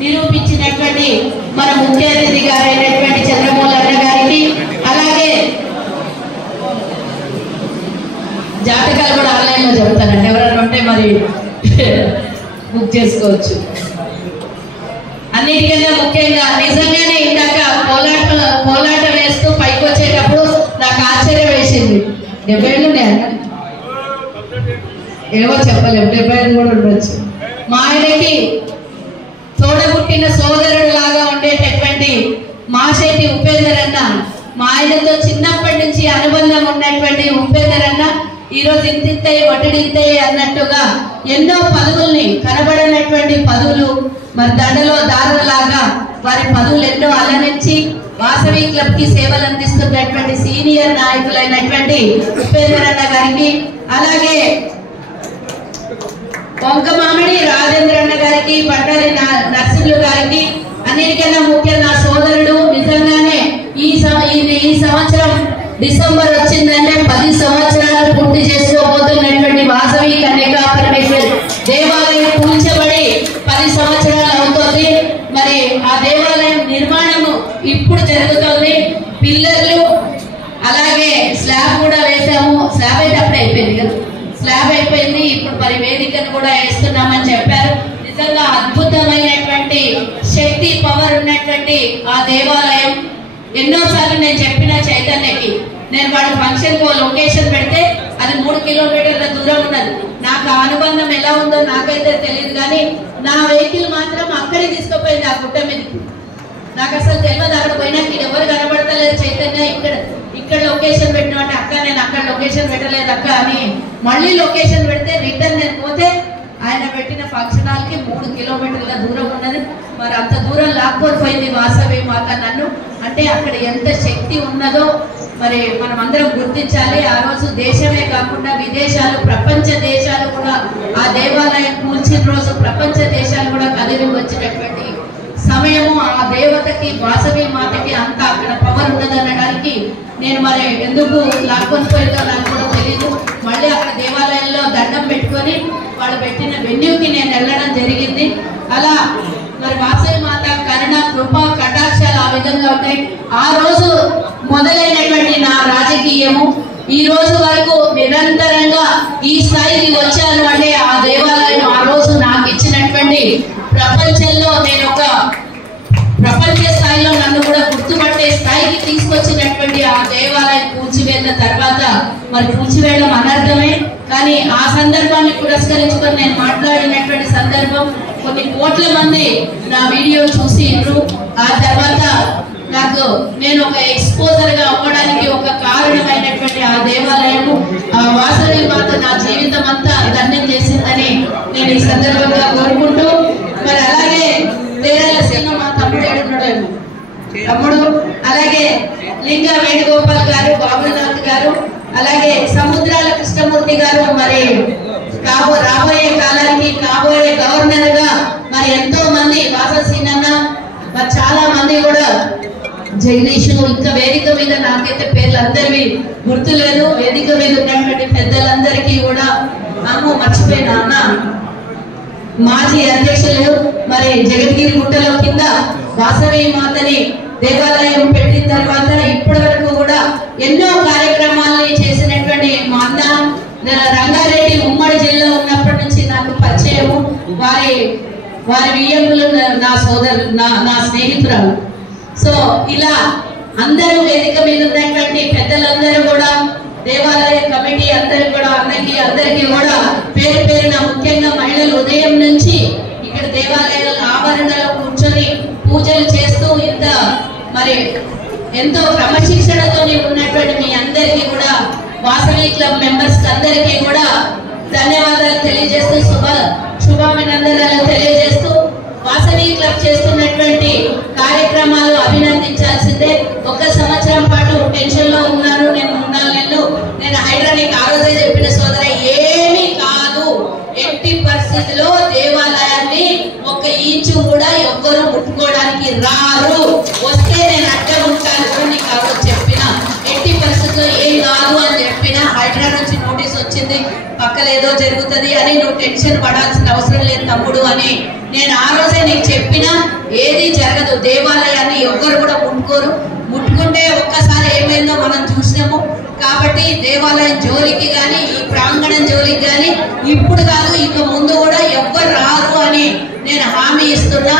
నిరూపించినటువంటి మన ముఖ్య అతిథి గారైనటువంటి చంద్రమౌళి అన్న గారికి, అలాగే జాతకాలు కూడా ఆన్లైన్లో చెప్తానండి, ఎవరైనా ఉంటే మరి బుక్ చేసుకోవచ్చు. అన్నిటికన్నా ముఖ్యంగా నిజంగానే ఇందాక కోలాట వేస్తూ పైకి వచ్చేటప్పుడు నాకు ఆశ్చర్యం వేసింది. 70 ఏళ్ళు ఏవో చెప్పలేము, 75 కూడా ఉండొచ్చు. మా ఆయనకి తోడబుట్టిన సోదరుడు లాగా ఉండేటటువంటి మాషేటి ఉపేందర్ అన్న, మా ఆయనతో చిన్నప్పటి నుంచి అనుబంధం ఉన్నటువంటి ఉపేందర్ అన్న ఈరోజు ఇంతింతే వడ్డింతే అన్నట్టుగా ఎన్నో పదవుల్ని, కనబడినటువంటి పదవులు మరి దండలో దారులాగా వారి పదవులు ఎన్నో అలరించి వాసవి క్లబ్ కి సేవలు అందిస్తున్నటువంటి సీనియర్ నాయకులైనటువంటి ఉపేందర్ అన్న గారికి, అలాగే వంకమామిడి రాజేంద్ర అన్న గారికి, పట్టారి నరసింహులు గారికి, అన్నిటికన్నా ముఖ్య నా సోదరుడు. నిజంగానే ఈ సంవత్సరం డిసెంబర్ వచ్చిందంటే 10 సంవత్సరాలు పూర్తి చేసుకోబోతున్నటువంటి వాసవి కన్యకా పరమేశ్వరి దేవాలయం కూల్చబడి 10 సంవత్సరాలు అవుతుంది. మరి ఆ దేవాలయం నిర్మాణము ఇప్పుడు జరుగుతుంది. పిల్లర్లు అలాగే స్లాబ్ కూడా వేసాము. స్లాబ్ అయితే అప్పుడే అయిపోయింది కదా, స్లాబ్ అయిపోయింది. ఇప్పుడు మరి వేదికను కూడా వేస్తున్నామని చెప్పారు. నిజంగా అద్భుతమైనటువంటి శక్తి, పవర్ ఉన్నటువంటి ఆ దేవాలయం. ఎన్నోసార్లు నేను చెప్పిన చైతన్యకి, నేను వాడు ఫంక్షన్ కు లొకేషన్ పెడితే అది 3 కిలోమీటర్ల దూరం ఉన్నది. నాకు ఆ అనుబంధం ఎలా ఉందో నాకైతే తెలియదు, కానీ నా వెహికల్ మాత్రం అక్కడికి తీసుకుపోయింది, ఆ గుట్ట మీదకి. నాకు అసలు తెలియదు. అక్కడ పోయినాక ఎవరు కనబడతలేదు చైతన్య, ఇక్కడ లొకేషన్ పెట్టినట్టు. అక్క నేను అక్కడ లొకేషన్ పెట్టలేదు అక్క అని మళ్ళీ లొకేషన్ పెడితే రిటర్న్ నేను పోతే ఆయన పెట్టిన ఫంక్షన్ హాల్ కి 3 కిలోమీటర్ల దూరం ఉన్నది. మరి అంత దూరం లాక్కొని పోయింది వాసవి మాత నన్ను. అంటే అక్కడ ఎంత శక్తి ఉన్నదో మరి మనం అందరం గుర్తించాలి. ఆ రోజు దేశమే కాకుండా విదేశాలు, ప్రపంచ దేశాలు కూడా ఆ దేవాలయం కూల్చిన రోజు ప్రపంచ దేశాలు కూడా కదిలి వచ్చినటువంటి సమయము. ఆ దేవతకి, వాసవి మాతకి అంత అక్కడ పవర్ ఉన్నదనడానికి నేను మరి ఎందుకు లాక్కొని పోయిందో నాకు కూడా తెలియదు. మళ్ళీ అక్కడ దేవాలయంలో దండం పెట్టుకొని వాళ్ళు పెట్టిన వెన్యూకి నేను వెళ్ళడం జరిగింది. అలా మరి వాసవి మాత కరుణ, కృప, కటాక్షాలు ఆ విధంగా ఉంటాయి. ఆ రోజు మొదలైనటువంటి నా రాజకీయము ఈ రోజు వరకు నిరంతరంగా ఈ స్థాయికి వచ్చాను అంటే ఆ దేవాలయం ఆ రోజు నాకు ఇచ్చినటువంటి, ప్రపంచంలో నేను ఒక ప్రపంచ స్థాయిలో నన్ను కూడా గుర్తుపట్టే స్థాయికి తీసుకొచ్చినటువంటి ఆ దేవాలయం కూల్చివేత తర్వాత మరి కూల్చివేయడం అనర్థమే. కానీ ఆ సందర్భాన్ని పురస్కరించుకొని నేను మాట్లాడినటువంటి సందర్భం కొన్ని కోట్ల మంది నా వీడియో చూసి ఆ తర్వాత నాకు నేను ఒక ఎక్స్పోజర్ గా అవ్వడానికి ఒక కారణమైనటువంటి ఆ దేవాలయము, ఆ వాసవి మాత నా జీవితం అంతా ధన్యం చేసిందని నేను ఈ సందర్భంగా కోరుకుంటూ, మరి అలాగే తేరాల సింగ మా తమ్ముడు, అలాగే లింగ వేణుగోపాల్ గారు, బాబునాథ్ గారు, అలాగే సముద్రాల కృష్ణమూర్తి గారు, మరి రాబోయే కాలానికి కాబోయే గవర్నర్ గా మరి ఎంతో మంది, వాససీనన్న, మరి చాలా మంది కూడా, జగదీష్, ఇంకా వేదిక మీద నాకైతే పేర్లు అందరివి గుర్తులేదు. వేదిక మీద ఉన్నటువంటి పెద్దలందరికీ కూడా అమ్ము మర్చిపోయినా అన్న మాజీ అధ్యక్షులు మరి జగద్గిరి గుట్టలో కింద వాసవి మాతని దేవాలయం పెట్టిన తర్వాత ఇప్పటి వరకు కూడా ఎన్నో కార్యక్రమాలని చేసినటువంటి మా అన్న రంగారెడ్డి ఉమ్మడి జిల్లా ఉన్నప్పటి నుంచి నాకు పరిచయము. వారి వియ్యంకులు నా సోదరు, నా స్నేహితురాలు. సో ఇలా అందరూ వేదిక మీద ఉన్నటువంటి పెద్దలందరూ కూడా, దేవాలయ కమిటీ అందరూ కూడా, అన్నకి అందరికీ కూడా పేరు పేరున, ముఖ్యంగా మహిళలు ఉదయం నుంచి ఇక్కడ దేవాలయాల ఆవరణలో కూర్చొని పూజలు చేస్తూ మరి ఎంతో క్రమశిక్షణతో ఉన్నటువంటి మీ అందరికీ కూడా, వాసవి క్లబ్ మెంబర్స్ అందరికీ కూడా ధన్యవాదాలు తెలియజేస్తూ, శుభాభినందనలు తెలియజేస్తూ, వాసవి క్లబ్ చేస్తున్నటువంటి కార్యక్రమాలు అభినందించాల్సిందే. 1 సంవత్సరం పాటు టెన్షన్ లో ఉన్నాను నేను, 3-4 నెలలు. నేను హైడ్రానిక్ ఆ రోజే చెప్పిన సోదర, ఏమీ కాదు, ఎట్టి పరిస్థితిలో దేవాలయాన్ని 1 ఇంచు కూడా ఎవ్వరూ ముట్టుకోవడానికి రారు, వస్తే నేను అడ్డం ఉంటాను నీకు ఆ రోజు చెప్పిన. ఎట్టి పరిస్థితుల్లో ఏం కాదు అని చెప్పిన. హైడ్రా నుంచి నోటీస్ వచ్చింది, పక్కలేదో జరుగుతుంది అని, నువ్వు టెన్షన్ పడాల్సిన అవసరం లేదు తమ్ముడు అని నేను ఆ రోజే నీకు చెప్పిన. దేవాలయాన్ని ఎవ్వరు కూడా ముట్టుకుంటే ఒక్కసారి ఏమైందో మనం చూసినాము. కాబట్టి దేవాలయం జోలికి కానీ ఈ ప్రాంగణం జోలికి కానీ ఇప్పుడు కాదు ఇక ముందు కూడా ఎవ్వరు రారు అని నేను హామీ ఇస్తున్నా.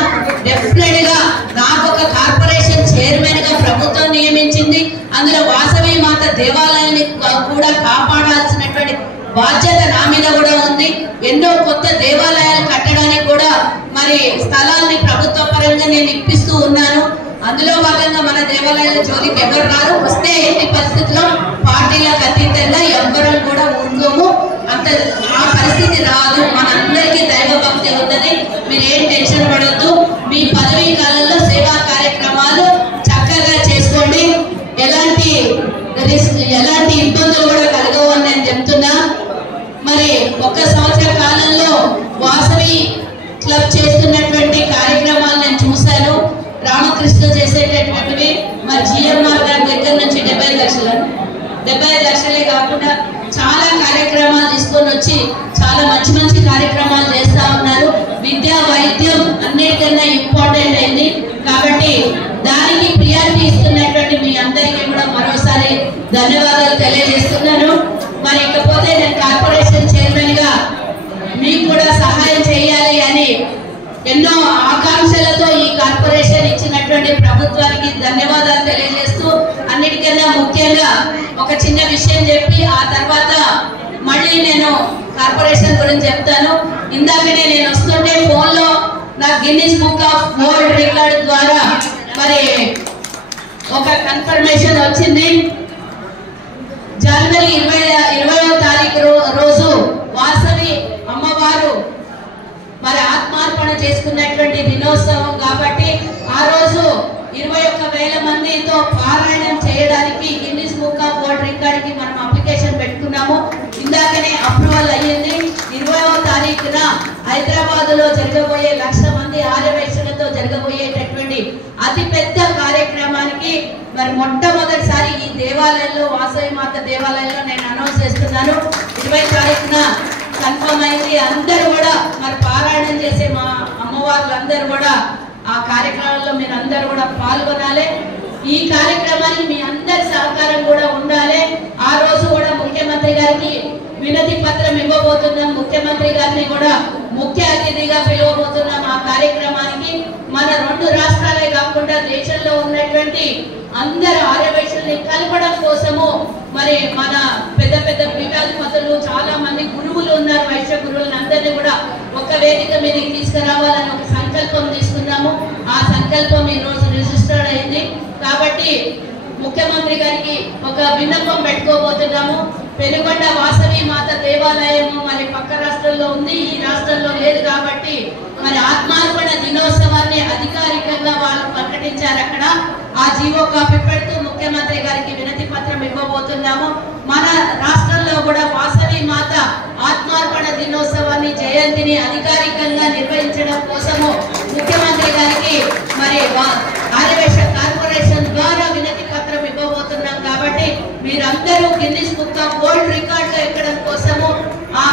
డెఫినెట్ గా నాకు ఒక కార్పొరేషన్ చైర్మన్ గా ప్రభుత్వం నియమించింది. అందులో వాసవి మాత దేవాలయాన్ని కూడా కాపాడాల్సినటువంటి బాధ్యత నా మీద కూడా ఉంది. ఎన్నో కొత్త దేవాలయాలు కట్టడానికి కూడా మరి స్థలాల్ని ప్రభుత్వ పరంగా నేను ఇప్పిస్తూ ఉన్నాను. అందులో భాగంగా మన దేవాలయాల జోలికి ఎవరు రారు. వస్తే ఎన్ని పరిస్థితుల్లో పార్టీలకు అతీతంగా ఎవ్వరం కూడా ఉండము. అంత ఆ పరిస్థితి రాదు. మనందరికీ దైవ భక్తి ఉన్నది. మీరేం టెన్షన్ పడద్దు. మీ పదవీ కాలంలో సేవా కార్యక్రమాలు చక్కగా చేసుకోండి. ఎలాంటి ఇబ్బందులు కూడా కలగవు అని నేను చెప్తున్నా. మరి 1 సంవత్సర కాలంలో వాసవి క్లబ్ చేస్తున్నటువంటి కార్యక్రమాలు నేను చూశాను. రామకృష్ణ చేసేటటువంటివి మరి జిఎంఆర్ గారి దగ్గర నుంచి 75 లక్షలే కాకుండా చాలా కార్యక్రమాలు తీసుకొని వచ్చి చాలా మంచి కార్యక్రమాలు చేస్తా ఉన్నారు. విద్యా వైద్యం అన్నిటికన్నా ఇంపార్టెంట్ అయింది. కాబట్టి దానికి ప్రియారిటీ ఇస్తున్నటువంటి మీ అందరికీ కూడా మరోసారి ధన్యవాదాలు తెలియజేస్తున్నాను. మరి ఇకపోతే నేను కార్పొరేషన్ చైర్మన్ గా మీకు కూడా సహాయం చేయాలి అని ఎన్నో ఆకాంక్షలతో ఈ కార్పొరేషన్ ఇచ్చినటువంటి ప్రభుత్వానికి ధన్యవాదాలు తెలియజేస్తూ అన్నిటికన్నా ముఖ్యంగా ఒక చిన్న విషయం చెప్పి ఆ తర్వాత మళ్ళీ నేను కార్పొరేషన్ గురించి చెప్తాను. ఇందాకనే నేను వస్తుంటే ఫోన్ లో నాకు Guinness book of world record ద్వారా మరి ఒక కన్ఫర్మేషన్ వచ్చింది. జనవరి 20వ తారీఖు రోజు వాసవి అమ్మవారు మరి ఆత్మార్పణ చేసుకున్నటువంటి దినోత్సవం కాబట్టి ఆ రోజు 21,000 మందితో పారాయణం చేయడానికి Guinness book of world record కి మనం అప్లికేషన్ పెట్టుకున్నాము. ఇందాకనే అప్రూవల్ అయ్యింది. 20వ తారీఖున హైదరాబాద్ లో జరగబోయే 1,00,000 మంది ఆర్యవైశ్యులతో జరగబోయేటటువంటి అతి పెద్ద కార్యక్రమానికి మరి మొట్టమొదటిసారి ఈ దేవాలయంలో వాసవి మాత దేవాలయంలో నేను అనౌన్స్ చేస్తున్నాను. 20 తారీఖున కన్ఫర్మ్ అయింది. అందరూ కూడా మరి పారాయణం చేసే మా అమ్మవార్లందరూ కూడా ఆ కార్యక్రమంలో మీరు అందరూ కూడా పాల్గొనాలి. ఈ కార్యక్రమానికి మీ అందరి సహకారం కూడా ఉండాలి. ఆ రోజు కూడా ముఖ్యమంత్రి గారికి వినతి పత్రం ఇవ్వబోతున్నాం. ముఖ్యమంత్రి గారిని కూడా ముఖ్య అతిథిగా పిలవబోతున్నాం. ఆ కార్యక్రమానికి మన 2 రాష్ట్రాలే కాకుండా దేశంలో ఉన్నటువంటి అందరు ఆర్యవైశ్యుల్ని కలపడం కోసము మరి మన పెద్ద పీఠాధిపతులు చాలా మంది గురువులు ఉన్నారు. వైశ్య గురువులను అందరినీ కూడా ఒక వేదిక మీదకి తీసుకురావాలని ఒక సంకల్పం తీసుకున్నాము. ఆ సంకల్పం ఈ రోజు రిజిస్టర్డ్ అయింది. కాబట్టి ముఖ్యమంత్రి గారికి ఒక విన్నపం పెట్టుకోబోతున్నాము. పెనుగొండ వాసవి మాత దేవాలయము మరి పక్క రాష్ట్రంలో ఉంది, ఈ రాష్ట్రంలో లేదు. కాబట్టి మరి ఆత్మార్పణ దినోత్సవాన్ని అధికారికంగా వాళ్ళు ప్రకటించారు. అక్కడ ఆ జీవో కాపీ పెడుతూ ముఖ్యమంత్రి గారికి వినతి పత్రం ఇవ్వబోతున్నాము. మన రాష్ట్రంలో కూడా వాసవి మాత ఆత్మార్పణ దినోత్సవాన్ని జయంతిని అధికారికంగా నిర్వహించడం కోసము ముఖ్యమంత్రి గారికి మరి ఆర్యవైశ్య కార్పొరేషన్ ద్వారా వినతి పత్రం ఇవ్వబోతున్నాం. కాబట్టి మీరందరూ Guinness book of world record లో ఎక్కడం కోసము ఆ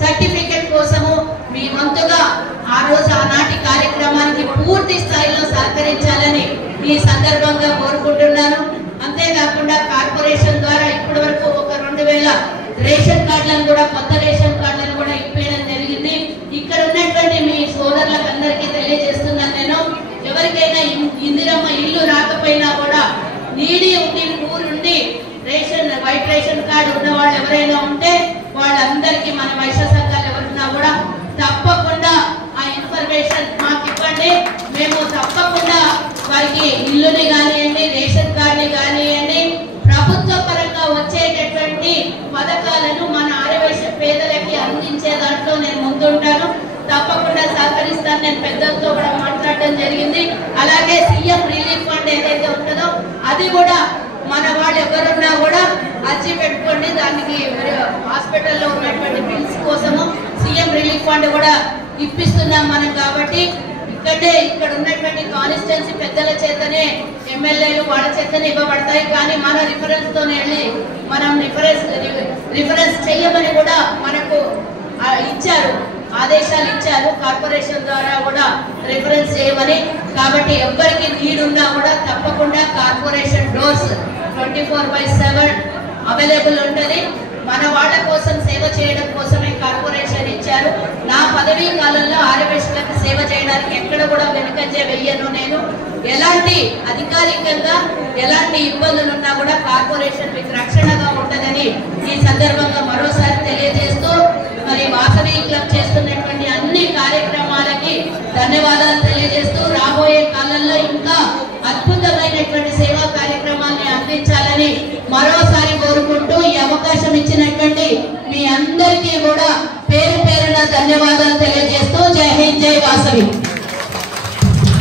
సర్టిఫికెట్ కోసము మీ వంతుగా ఆ రోజు ఆనాటి కార్యక్రమానికి పూర్తి స్థాయిలో సహకరించాలని ఈ సందర్భంగా కోరుకుంటున్నాను. అంతేకాకుండా కార్పొరేషన్ ద్వారా ఇప్పటి వరకు ఒక 2,000 రేషన్ కార్డులను కూడా కొత్త రేషన్ కార్డులను కూడా ఇప్పించడం జరిగింది. ఇక్కడ ఉన్నటువంటి మీ సోదరులకు అందరికీ తెలియజేస్తున్నాను నేను, ఎవరికైనా ఇందిరమ్మ ఇల్లు రాకపోయినా కూడా నీడి ఉండి ఊరుండి వైట్ రేషన్ కార్డు ఉన్న వాళ్ళు ఎవరైనా ఉంటే వాళ్ళందరికీ మన వైశ్య సంఘాలు ఎవరున్నా కూడా తప్పకుండా ఆ ఇన్ఫర్మేషన్ మాకు ఇవ్వండి. మేము తప్పకుండా వారికి ఇల్లుని కానివ్వండి, రేషన్ కార్డుని కానివ్వండి, ప్రభుత్వ పరంగా వచ్చేటటువంటి పథకాలను మన ఆర్యవైశ్య పేదలకి అందించే దాంట్లో నేను ముందుంటాను. తప్పకుండా సహకరిస్తాను. నేను పెద్దలతో కూడా మాట్లాడడం జరిగింది. అలాగే సీఎం రిలీఫ్ ఫండ్ ఏదైతే ఉంటుందో అది కూడా మన వాళ్ళు ఎవరున్నా కూడా అర్జీ పెట్టుకోండి. దానికి హాస్పిటల్లో ఉన్నటువంటి బిల్స్ కోసము సీఎం రిలీఫ్ ఫండ్ కూడా ఇప్పిస్తున్నాం మనం. కాబట్టి ఇక్కడ ఉన్నటువంటి కాన్స్టిట్యున్సీ పెద్దల చేతనే ఎమ్మెల్యేలు వాళ్ళ చేతనే ఇవ్వబడతాయి. కానీ మన రిఫరెన్స్ తోనే వెళ్ళి మనం రిఫరెన్స్ చెయ్యమని కూడా మనకు ఆదేశాలు ఇచ్చారు. కార్పొరేషన్ ద్వారా కూడా రిఫరెన్స్ చేయమని. కాబట్టి ఎవరికి నీడ్ ఉన్నా కూడా తప్పకుండా కార్పొరేషన్ డోర్స్ 24/7 అవైలబుల్ ఉంటుంది. మన వాళ్ళ కోసం సేవ చేయడం కోసమే కార్పొరేషన్ ఇచ్చారు. నా పదవీ కాలంలో ఆర్యవైశ్యులకు సేవ చేయడానికి ఎక్కడ కూడా వెనుకంజ వెయ్యను. నేను ఎలాంటి అధికారికంగా ఎలాంటి ఇబ్బందులు ఉన్నా కూడా కార్పొరేషన్ మీకు రక్షణగా ఉంటుందని